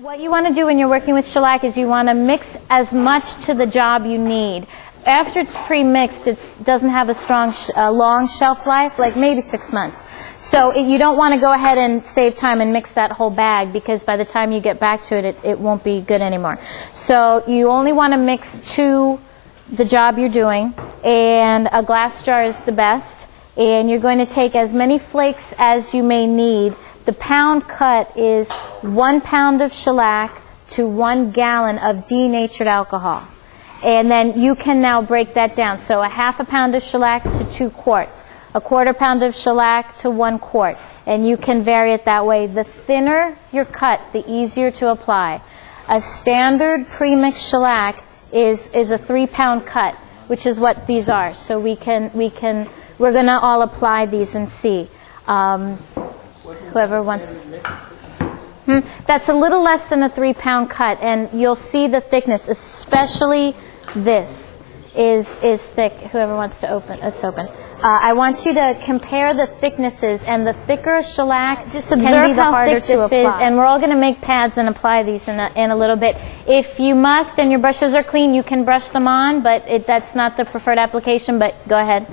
What you want to do when you're working with shellac is you want to mix as much to the job you need. After it's pre-mixed, it doesn't have a strong, long shelf life, like maybe 6 months. So you don't want to go ahead and save time and mix that whole bag, because by the time you get back to it, it won't be good anymore. So you only want to mix to the job you're doing, and a glass jar is the best. And you're going to take as many flakes as you may need. The pound cut is 1 pound of shellac to 1 gallon of denatured alcohol. And then you can now break that down. So a ½ pound of shellac to 2 quarts. A ¼ pound of shellac to 1 quart. And you can vary it that way. The thinner your cut, the easier to apply. A standard pre-mixed shellac is a 3-pound cut, which is what these are. So we're going to all apply these and see. Whoever wants. That's a little less than a 3-pound cut, and you'll see the thickness, especially this is thick. Whoever wants to open, it's open. I want you to compare the thicknesses, and the thicker shellac just can be the harder to apply. And we're all going to make pads and apply these in a little bit. If you must and your brushes are clean, you can brush them on, but that's not the preferred application, but go ahead.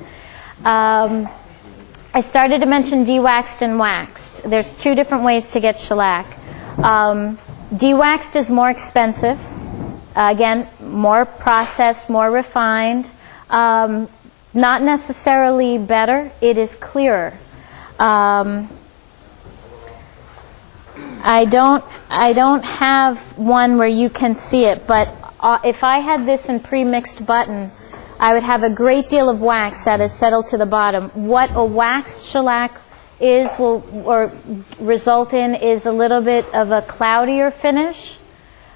I started to mention de-waxed and waxed. There's 2 different ways to get shellac. De-waxed is more expensive. Again, more processed, more refined. Not necessarily better. It is clearer. I don't have one where you can see it, but if I had this in pre-mixed button, I would have a great deal of wax that is settled to the bottom. What a waxed shellac or result in is a little bit of a cloudier finish.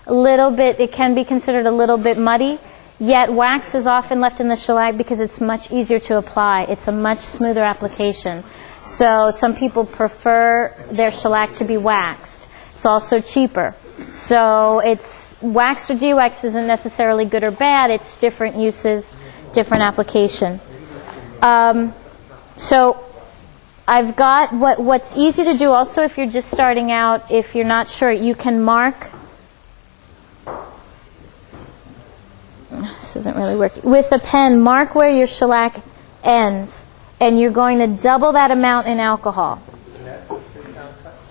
It can be considered a little bit muddy, yet wax is often left in the shellac because it's much easier to apply. It's a much smoother application. So some people prefer their shellac to be waxed. It's also cheaper. So it's waxed or de-waxed isn't necessarily good or bad. It's different uses, different application. So I've got what's easy to do also if you're just starting out. If you're not sure, you can mark. This isn't really working. With a pen, mark where your shellac ends, and you're going to double that amount in alcohol.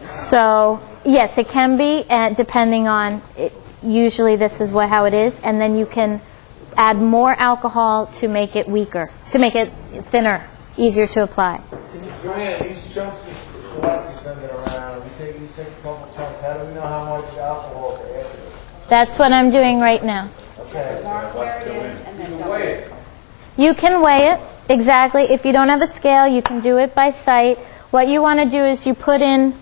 So yes, it can be, depending on it. Usually this is how it is, and then you can add more alcohol to make it weaker, to make it thinner, easier to apply. JoAnne, these chunks of shellac you send it around, we take a couple chunks. How do we know how much alcohol to add to it? That's what I'm doing right now. Okay. You can weigh it. You can weigh it, exactly. If you don't have a scale, you can do it by sight. What you want to do is you put in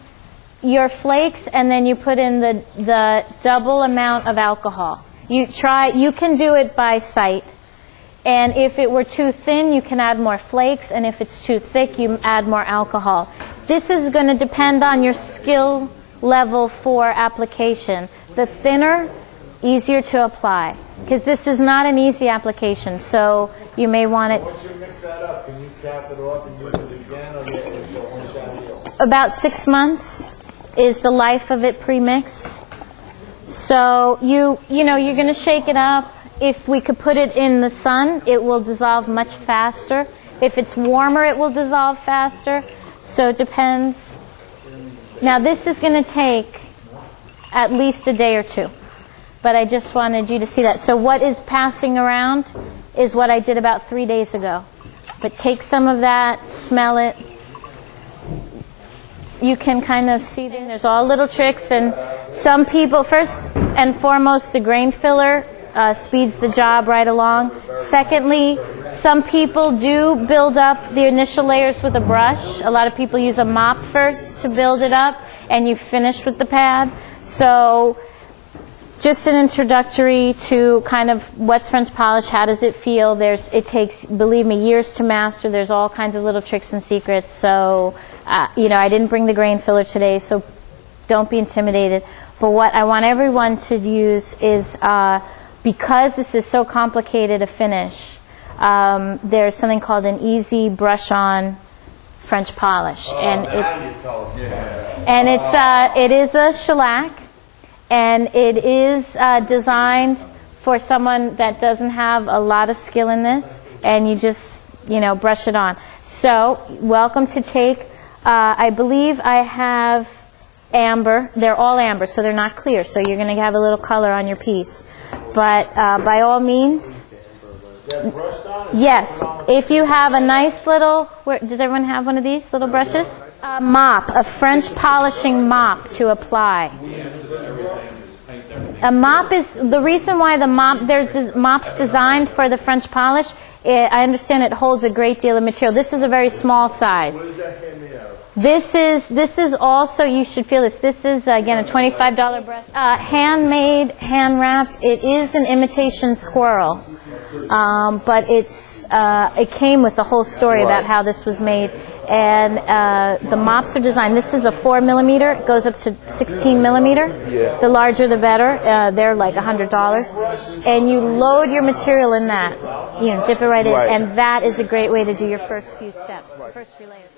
your flakes, and then you put in the double amount of alcohol. You can do it by sight. And if it were too thin, you can add more flakes, and if it's too thick, you add more alcohol. This is going to depend on your skill level for application. The thinner, easier to apply, because this is not an easy application, so you may want it. Once you mix that up, can you cap it off and use it again, or is it only downhill? About 6 months is the life of it pre-mixed. So you're going to shake it up. If we could put it in the sun, it will dissolve much faster. If it's warmer, it will dissolve faster. So it depends. Now this is going to take at least a day or 2. But I just wanted you to see that. So what is passing around is what I did about 3 days ago. But take some of that, smell it. You can kind of see there's all little tricks, and some people, first and foremost, the grain filler speeds the job right along. Secondly, some people do build up the initial layers with a brush. A lot of people use a mop first to build it up, and you finish with the pad. So just an introductory to kind of what's French polish, how does it feel. It takes, believe me, years to master. There's all kinds of little tricks and secrets. So I didn't bring the grain filler today, so don't be intimidated. But what I want everyone to use is, because this is so complicated a finish, there's something called an easy brush-on French polish, and it is a shellac, and it is designed for someone that doesn't have a lot of skill in this, and you just, brush it on. So, welcome to take, I believe I have amber. They're all amber, so they're not clear, so you're going to have a little color on your piece. But by all means, yes, if you have a nice little, does everyone have one of these little brushes? A mop, a French polishing mop to apply. A mop is, the reason why the mop, there's mops designed for the French polish, I understand it holds a great deal of material. This is a very small size. What is that hand made of? This is also, you should feel this, this is, again, a $25 brush. Handmade, hand-wrapped, it is an imitation squirrel. But it came with the whole story about how this was made. And the mops are designed, this is a 4 millimeter, it goes up to 16 millimeter. Yeah. The larger the better, they're like $100. And you load your material in that, dip it right in, and that is a great way to do your first few steps, first few layers.